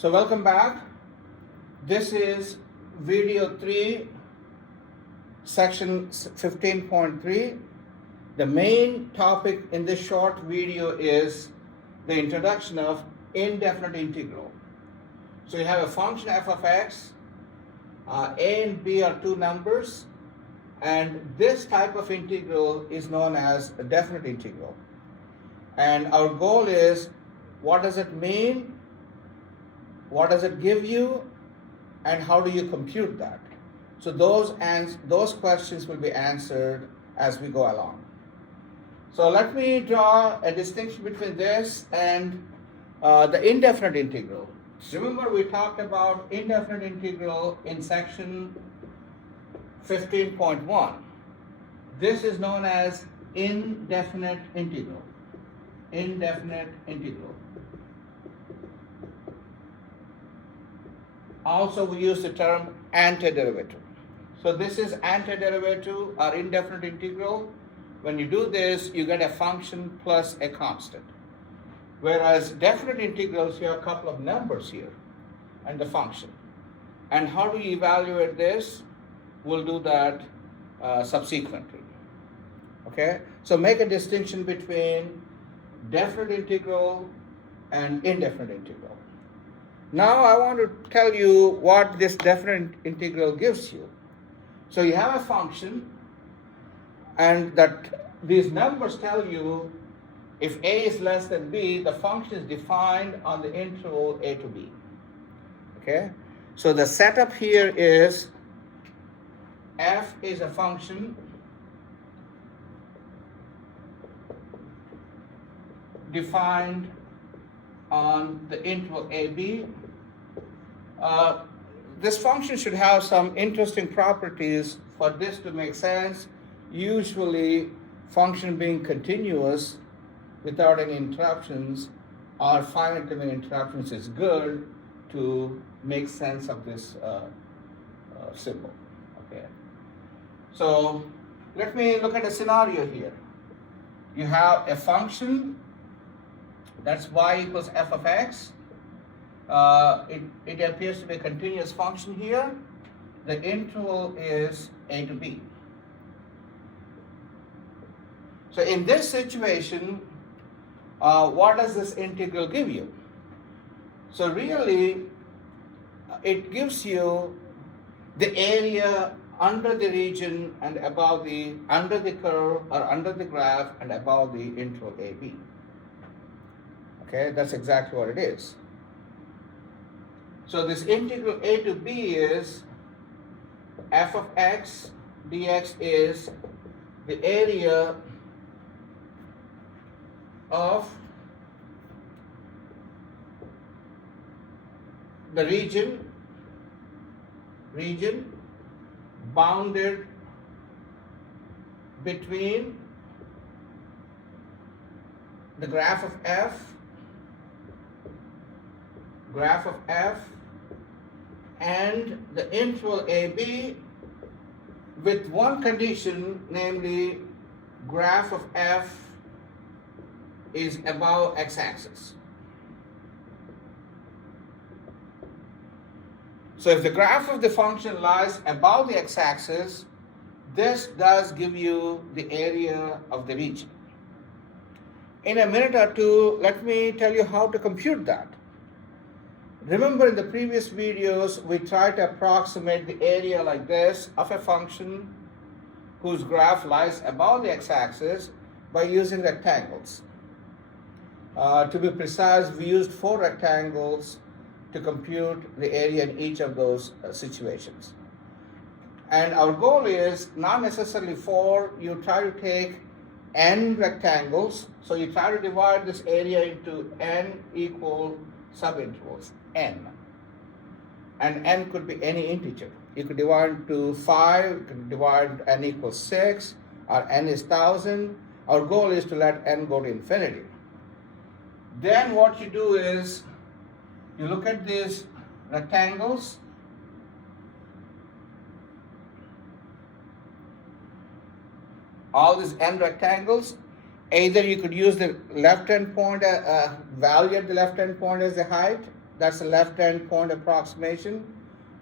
So welcome back. This is video 3, section 15.3. The main topic in this short video is the introduction of indefinite integral. So you have a function f of x, a and b are two numbers, and this type of integral is known as a definite integral. And our goal is, what does it mean? What does it give you? And how do you compute that? So those questions will be answered as we go along. So let me draw a distinction between this and the indefinite integral. Remember, we talked about indefinite integral in section 15.1. This is known as indefinite integral. Indefinite integral. Also, we use the term antiderivative. So this is antiderivative or indefinite integral. When you do this, you get a function plus a constant. Whereas definite integrals, you have a couple of numbers here and the function. And how do you evaluate this? We'll do that subsequently. Okay? So make a distinction between definite integral and indefinite integral. Now I want to tell you what this definite integral gives you. So you have a function, and that these numbers tell you if a is less than b, the function is defined on the interval a to b. Okay? So the setup here is f is a function defined on the interval ab. This function should have some interesting properties for this to make sense. Usually, function being continuous without any interruptions or finite limit interruptions is good to make sense of this symbol. Okay. So let me look at a scenario here. You have a function that's y equals f of x. It appears to be a continuous function here. The interval is a to b. So in this situation, what does this integral give you? So really, it gives you the area under the region and above under the curve or under the graph and above the interval ab. Okay, that's exactly what it is. So this integral a to b is f of x dx is the area of the region bounded between the graph of f and the interval AB with one condition, namely graph of f is above x-axis. So if the graph of the function lies above the x-axis, this does give you the area of the region. In a minute or two, let me tell you how to compute that. Remember, in the previous videos, we tried to approximate the area like this of a function whose graph lies above the x-axis by using rectangles. To be precise, we used 4 rectangles to compute the area in each of those situations. And our goal is not necessarily 4, you try to take n rectangles, so you try to divide this area into n equal subintervals, n. And n could be any integer. You could divide to 5, you could divide n equals 6, or n is 1000. Our goal is to let n go to infinity. Then what you do is, you look at these rectangles, all these n rectangles, either you could use the left end point, value at the left end point as the height, that's the left endpoint approximation,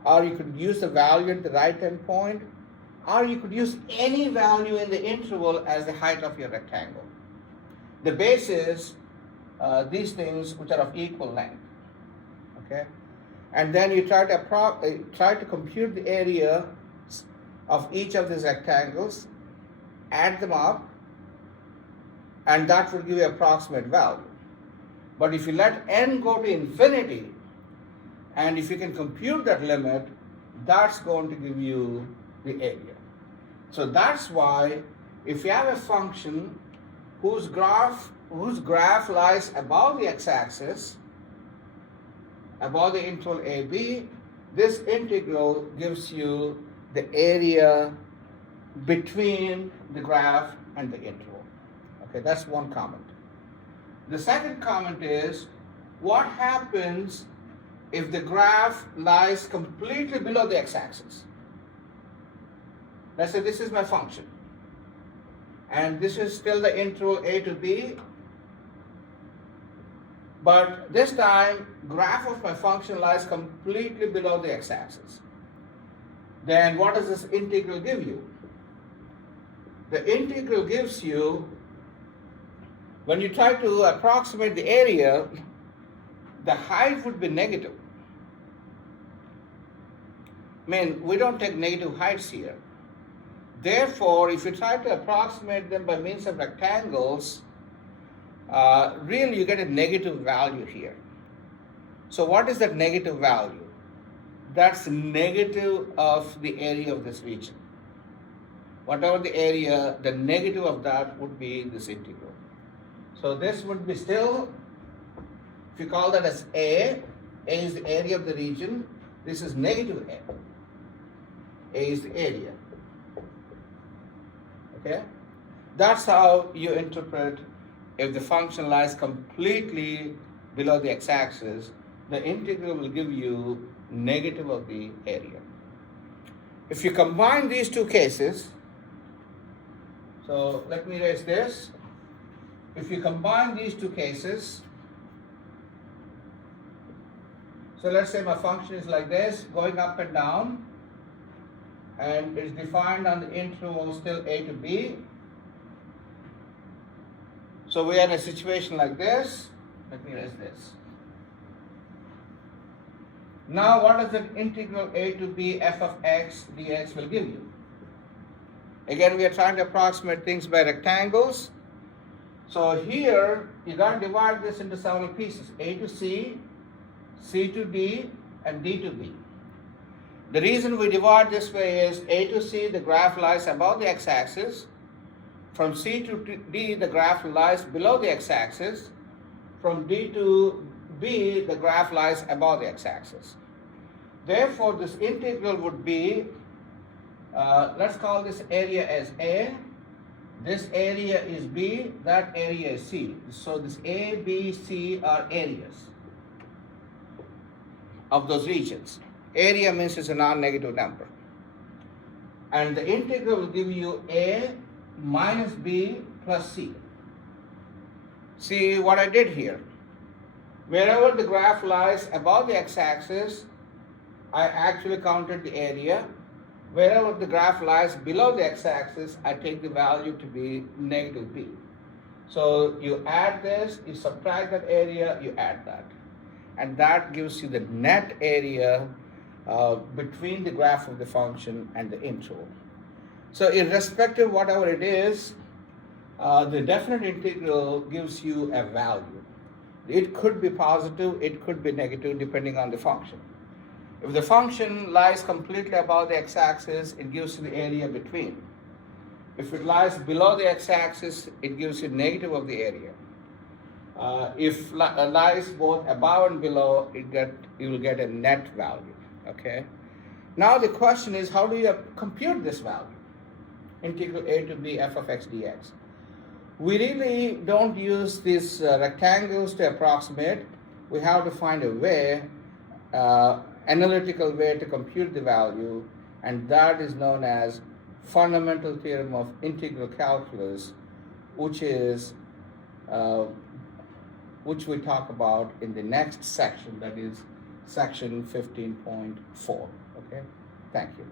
or you could use the value at the right endpoint, or you could use any value in the interval as the height of your rectangle. The base is these things which are of equal length, okay? And then you try to compute the area of each of these rectangles, add them up, and that will give you approximate value. But if you let n go to infinity, and if you can compute that limit, that's going to give you the area. So that's why if you have a function whose graph lies above the x-axis, above the interval AB, this integral gives you the area between the graph and the interval. Okay, that's one comment. The second comment is, what happens if the graph lies completely below the x-axis? Let's say this is my function, and this is still the interval a to b, but this time graph of my function lies completely below the x-axis. Then what does this integral give you? The integral gives you, when you try to approximate the area, the height would be negative. I mean, we don't take negative heights here. Therefore, if you try to approximate them by means of rectangles, really you get a negative value here. So what is that negative value? That's negative of the area of this region. Whatever the area, the negative of that would be this integral. So this would be still, if you call that as A is the area of the region, this is negative A. A is the area. Okay? That's how you interpret if the function lies completely below the x-axis, the integral will give you negative of the area. If you combine these two cases, so let me erase this. If you combine these two cases, so let's say my function is like this, going up and down, and it's defined on the interval still a to b. So we are in a situation like this. Let me erase this. Now what does that integral a to b f of x dx will give you? Again, we are trying to approximate things by rectangles. So here, you got to divide this into several pieces, a to c, c to d, and d to b. The reason we divide this way is a to c, the graph lies above the x-axis. From c to d, the graph lies below the x-axis. From d to b, the graph lies above the x-axis. Therefore, this integral would be, let's call this area as A. This area is B, that area is C. So this A, B, C are areas of those regions. Area means it's a non-negative number. And the integral will give you A minus B plus C. See what I did here. Wherever the graph lies above the x-axis, I actually counted the area. Wherever the graph lies below the x-axis, I take the value to be negative b. So you add this, you subtract that area, you add that. And that gives you the net area between the graph of the function and the interval. So irrespective of whatever it is, the definite integral gives you a value. It could be positive, it could be negative, depending on the function. If the function lies completely above the x-axis, it gives you the area between. If it lies below the x-axis, it gives you negative of the area. If lies both above and below, you will get a net value. Okay. Now the question is, how do you compute this value? Integral a to b f of x dx. We really don't use these rectangles to approximate. We have to find a way, analytical way to compute the value, and that is known as fundamental theorem of integral calculus, which is which we talk about in the next section, that is section 15.4. Okay, thank you.